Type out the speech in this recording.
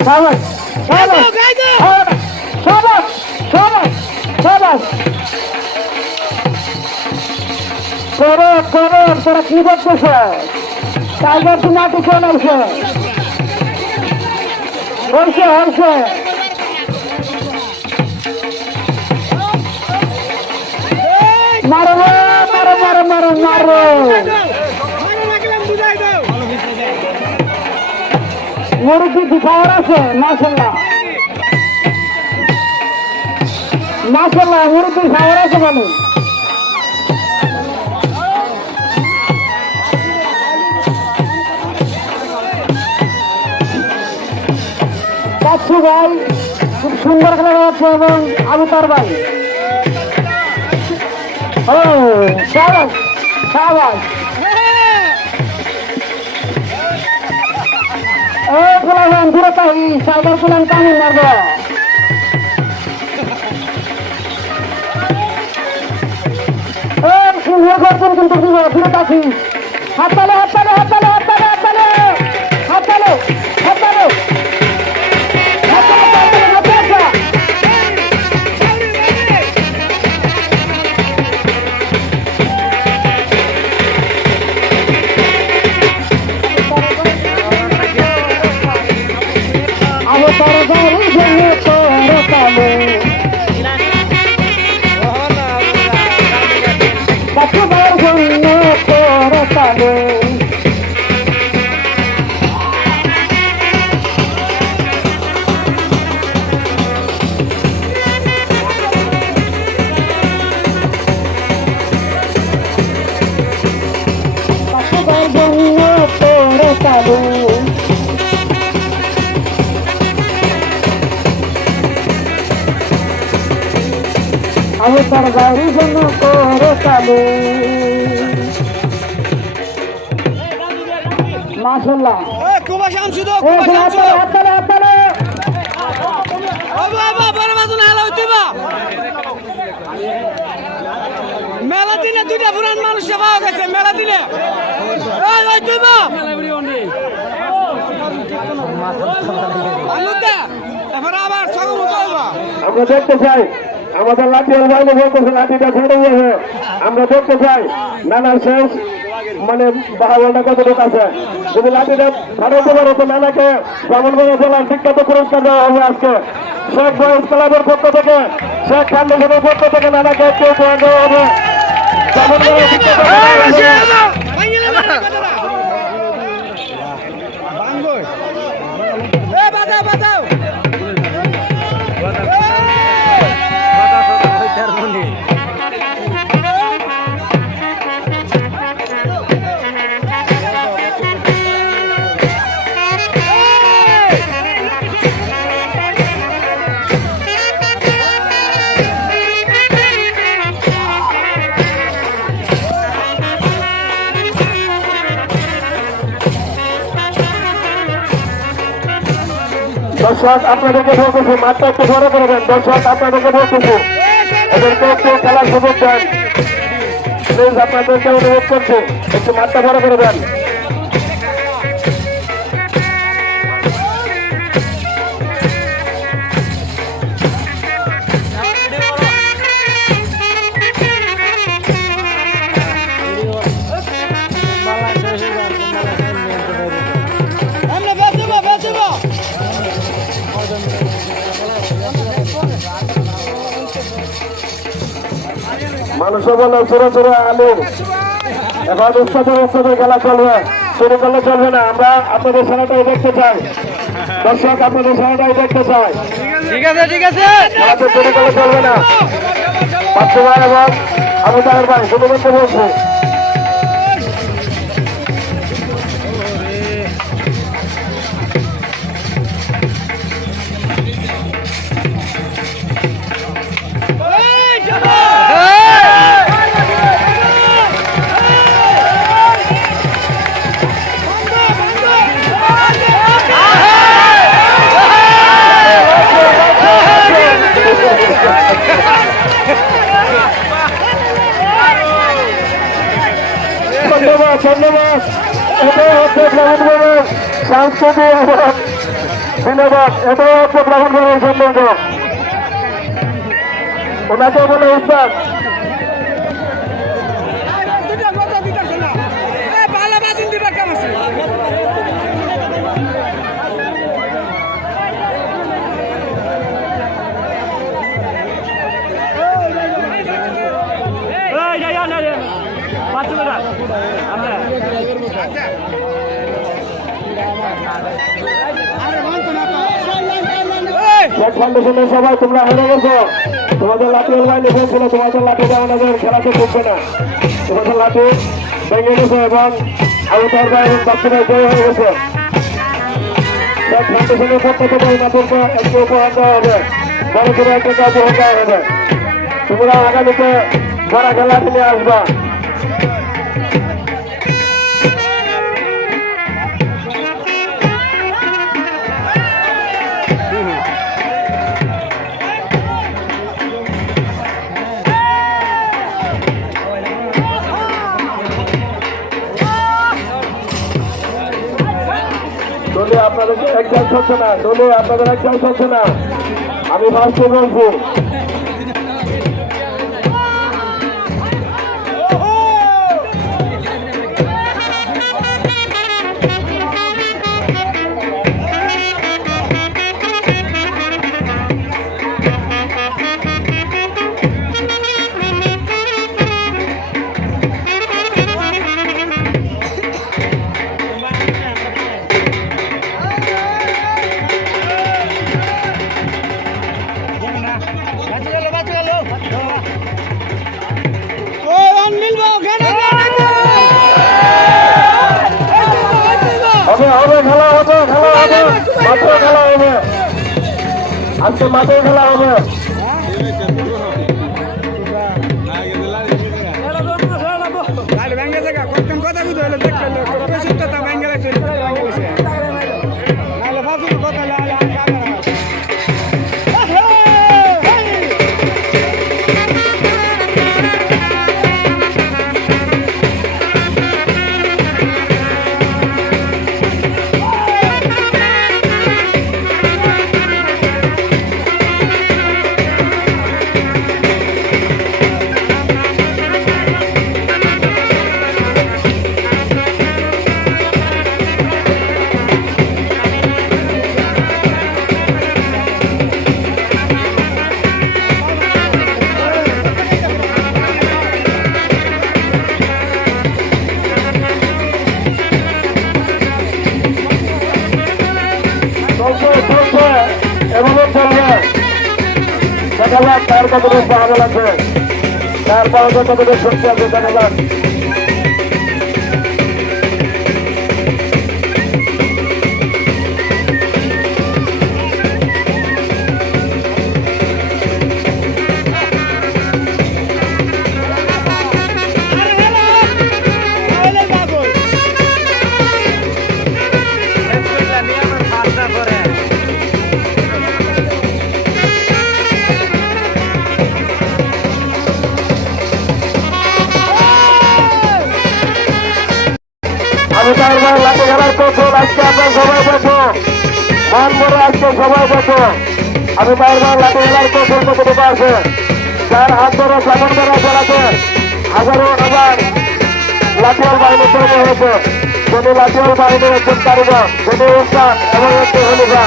সাবাস সাবাস সাবাস সাবাস সাবাস করো করো তোরা কি করতেছ টাইগার তো মাটি চলে আসে হয়েছে হয়েছে মারো মারো মারো মারো মারো মুরগি কি খাওয়ার আছে মাশাল্লাহ মাশাল্লাহ মুরগি খাওয়ার আছে বলে বাচ্চু ভাই খুব সুন্দর খেলা যাচ্ছে এবং আবুতার ভাই ও সাবাস সাবাস ও ফুলান দূরে তাই সাইবার ফুলান কামিন মারব ও সিংহ গর্জন কিন্তু দূরে তাকি হাত তালে হাত তালে হাত তালে হাত তালে হাত তালে হাত তালে হাত তালে আমি তার গাড়ি জন্য করে চালু মাশাআল্লাহ মেলা দিনে দুইটা পুরান মানুষ পাওয়া গেছে মেলা দিনে আমরা দেখতে চাই আমাদের লাঠি বাইরে বলতেছে লাঠিটা ছেড়ে গেছে আমরা দেখতে চাই নানার শেষ মানে বাহাবলটা কতটুকু আছে যদি লাঠিটা ফাটাতে পারো তো নানাকে ব্রাহ্মণবাড়িয়া জেলার বিখ্যাত পুরস্কার দেওয়া হবে আজকে শেখ বয়স ক্লাবের পক্ষ থেকে শেখ ফাউন্ডেশনের পক্ষ থেকে নানাকে কেউ দেওয়া হবে ব্রাহ্মণবাড়িয়া দর্শক আপনাদেরকে বলতেছি মাঠটা একটু বড় করে দেন দর্শক আপনাদেরকে বলতেছি এদেরকে একটু খেলার সুযোগ দেন প্লিজ আপনাদেরকে অনুরোধ করছি একটু মাঠটা বড় করে দেন মানুষও বলে ছোট ছোট আলু এখন উস্তাদের খেলা চলবে শুরু করলে চলবে না আমরা আপনাদের খেলাটাই দেখতে চাই দর্শক আপনাদের খেলাটাই দেখতে চাই ঠিক আছে ঠিক আছে খেলাতে শুরু করলে চলবে না বাচ্চু ভাই এবং আবু তাহের ভাই শুধুমাত্র বলছি ধন্যবাদ। এটাও হচ্ছে ব্রাহ্মণবাড়ির সম্পর্ক। ওনাকে বলে উস্তাদ। দুটা কথা দিতেছে না এ ভালো বাজিন দিবা কেমন আছে শেখ ফাউন্ডেশনের সবাই তোমরা হেরে গেছো। তোমাদের লাঠি অলবাই লিখেছিল, তোমাদের লাঠি আমাদের খেলাতে ঢুকবে না। তোমাদের লাঠি ভেঙে গেছে এবং আউটার বা এবং বাচ্চারা জয় হয়ে গেছে। শেখ ফাউন্ডেশনের পক্ষ থেকে এই মাত্র একটি উপহার দেওয়া হবে, বড় করে একটা উপহার দেওয়া হবে। তোমরা আগামীতে যারা খেলা নিয়ে আসবা। দলে আপনাদের একজন হচ্ছে না, দলে আপনাদের একজন হচ্ছে না, আমি ফার্স্টে বলছি। হবে হবে খেলা হবে, খেলা হবে, মাঠে খেলা হবে, আজকে মাঠে খেলা হবে। কথা বুঝতে হলে দেখতে এভাবে চলবে, দেখা যাক তার কতটুকু পাওয়া লাগবে, তার পাওয়া কতটুকু শক্তি আছে দেখা যাক। আমি তারপর লাঠি খেলার কৌশল আজকে আপনার সবাই বসো, মান করে আজকে সবাই বসো। আমি তারপর লাঠি খেলার কৌশল কতটুকু আছে, যার হাত ধরে সামন করা চলাতে হাজারো হাজার লাঠিয়াল বাহিনী তৈরি হয়েছে। যদি লাঠিয়াল বাহিনীর একজন কারিগর, যদি উস্তাদ এবং একটি হলিফা